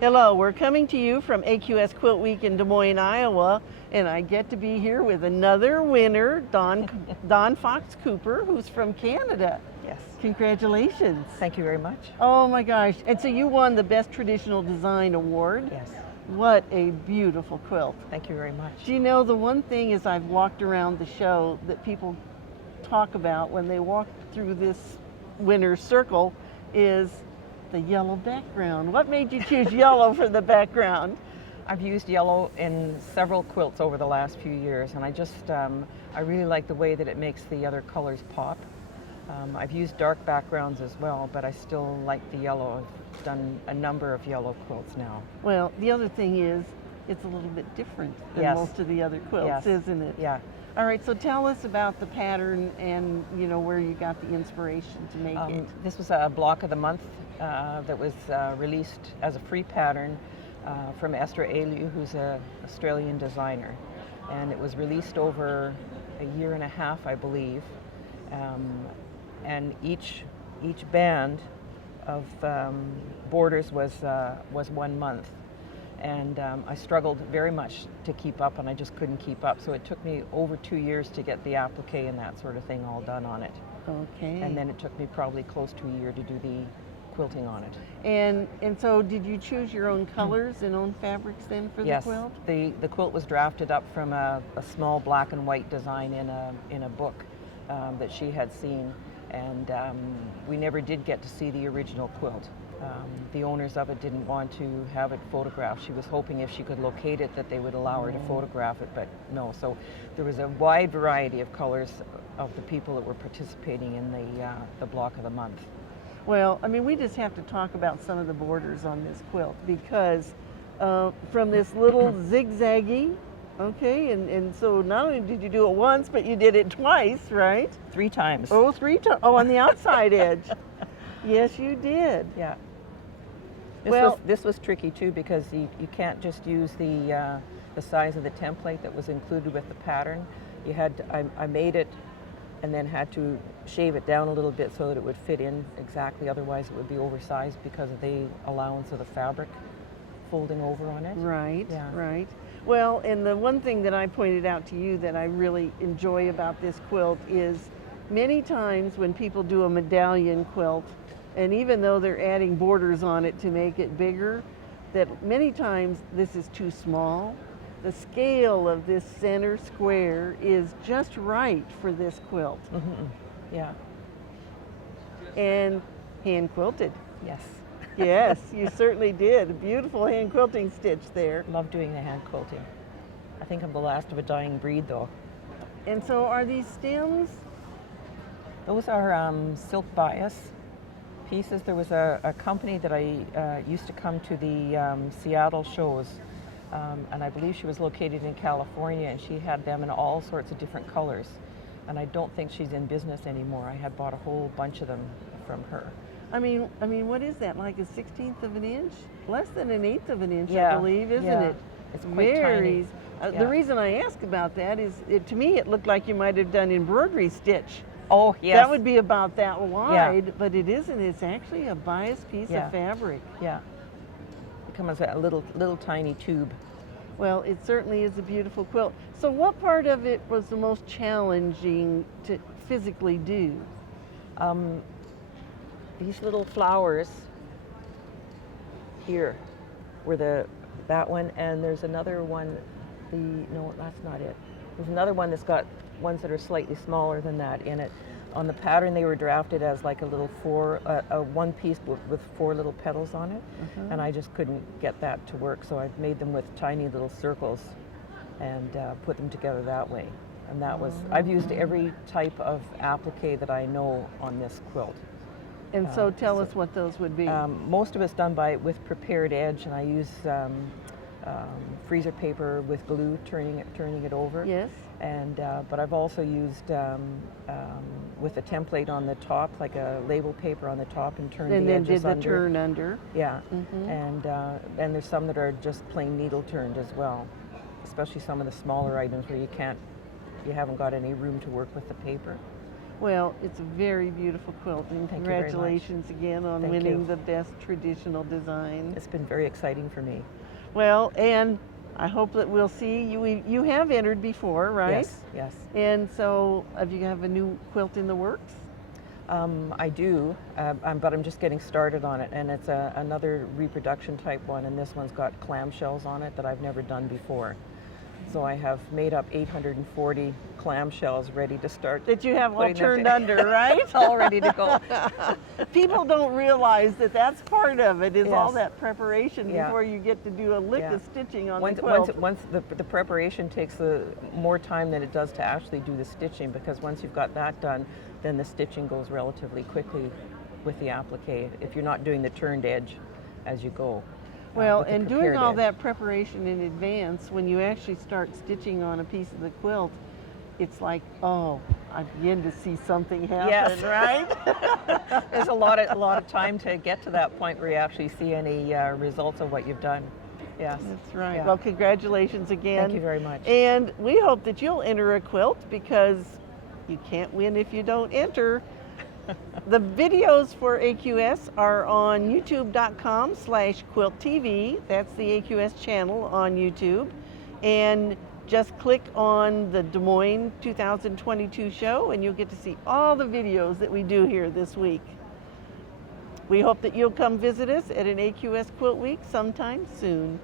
Hello, we're coming to you from AQS QuiltWeek in Des Moines, Iowa, and I get to be here with another winner, Dawn Fox Cooper, who's from Canada. Yes. Congratulations. Thank you very much. Oh my gosh. And so you won the Best Traditional Design Award. Yes. What a beautiful quilt. Thank you very much. Do you know, the one thing as I've walked around the show that people talk about when they walk through this winner's circle is the yellow background. What made you choose yellow for the background? I've used yellow in several quilts over the last few years, and I really like the way that it makes the other colors pop. I've used dark backgrounds as well, but I still like the yellow. I've done a number of yellow quilts now. Well, the other thing is, it's a little bit different than Yes. most of the other quilts, Yes. isn't it? Yeah. All right, so tell us about the pattern and where you got the inspiration to make it. This was a block of the month that was released as a free pattern from Esther Aliu, who's an Australian designer. And it was released over a year and a half, I believe. And each band of borders was 1 month. And I struggled very much to keep up, and I just couldn't keep up. So it took me over 2 years to get the applique and that sort of thing all done on it. Okay. And then it took me probably close to a year to do the quilting on it. And so did you choose your own colors and own fabrics then for the quilt? Yes, the quilt was drafted up from a small black and white design in a book that she had seen, and we never did get to see the original quilt. The owners of it didn't want to have it photographed. She was hoping if she could locate it that they would allow her to photograph it, but no. So there was a wide variety of colors of the people that were participating in the block of the month. Well, I mean, we just have to talk about some of the borders on this quilt because from this little zigzaggy, okay, and so not only did you do it once, but you did it twice, right? 3 times. Oh, 3 times. Oh, on the outside edge. Yes, you did. Yeah. This was tricky too, because you can't just use the size of the template that was included with the pattern. You had to, I made it and then had to shave it down a little bit so that it would fit in exactly, otherwise it would be oversized because of the allowance of the fabric folding over on it. Right, Yeah. right. Well, and the one thing that I pointed out to you that I really enjoy about this quilt is many times when people do a medallion quilt, and even though they're adding borders on it to make it bigger, that many times this is too small. The scale of this center square is just right for this quilt. Mm-hmm. Yeah. And hand quilted. Yes. Yes, you certainly did. A beautiful hand quilting stitch there. Love doing the hand quilting. I think I'm the last of a dying breed though. And so are these stems? Those are silk bias pieces. There was a company that I used to come to the Seattle shows, and I believe she was located in California, and she had them in all sorts of different colors. And I don't think she's in business anymore. I had bought a whole bunch of them from her. I mean, what is that? Like a 1/16 of an inch? Less than an 1/8 of an inch, Yeah, I believe, isn't yeah. it? It's quite tiny. The Yeah. reason I ask about that is, to me, it looked like you might have done embroidery stitch. Oh, yes. That would be about that wide, but it isn't. It's actually a bias piece Yeah. of fabric. Yeah. It comes as a little tiny tube. Well, it certainly is a beautiful quilt. So what part of it was the most challenging to physically do? These little flowers here were that one, and there's another one. No, that's not it. There's another one that's got ones that are slightly smaller than that in it. On the pattern, they were drafted as like a little one piece with 4 little petals on it, and I just couldn't get that to work. So I've made them with tiny little circles and put them together that way. And that was, I've used every type of applique that I know on this quilt. And so tell us what those would be. Most of it's done with prepared edge, and I use freezer paper with glue, turning it over. Yes. And but I've also used with a template on the top, like a label paper on the top, and turned the edges under. And then did the turn under. Yeah. And there's some that are just plain needle turned as well, especially some of the smaller items where you haven't got any room to work with the paper. Well, it's a very beautiful quilt, and Thank you very much. congratulations again on Thank winning you. the best traditional design. It's been very exciting for me. Well, and I hope that we'll see you. You have entered before, right? Yes, yes. And so, have you have a new quilt in the works? I do, but I'm just getting started on it, and it's another reproduction type one, and this one's got clamshells on it that I've never done before. So I have made up 840 clamshells ready to start. That you have all putting them turned under, right? all ready to go. People don't realize that that's part of it, is all Yes. that preparation Yeah. before you get to do a lick Yeah. of stitching on Once, the quilt. once the preparation takes more time than it does to actually do the stitching, because once you've got that done, then the stitching goes relatively quickly with the applique, if you're not doing the turned edge as you go. Well, with the and doing prepared all edge. that preparation in advance, when you actually start stitching on a piece of the quilt, it's like, oh, I begin to see something happen, Yes. right? There's a lot of time to get to that point where you actually see any results of what you've done. Yes. That's right. Yeah. Well, congratulations again. Thank you very much. And we hope that you'll enter a quilt, because you can't win if you don't enter. The videos for AQS are on youtube.com/QuiltTV. That's the AQS channel on YouTube. And just click on the Des Moines 2022 show and you'll get to see all the videos that we do here this week. We hope that you'll come visit us at an AQS Quilt Week sometime soon.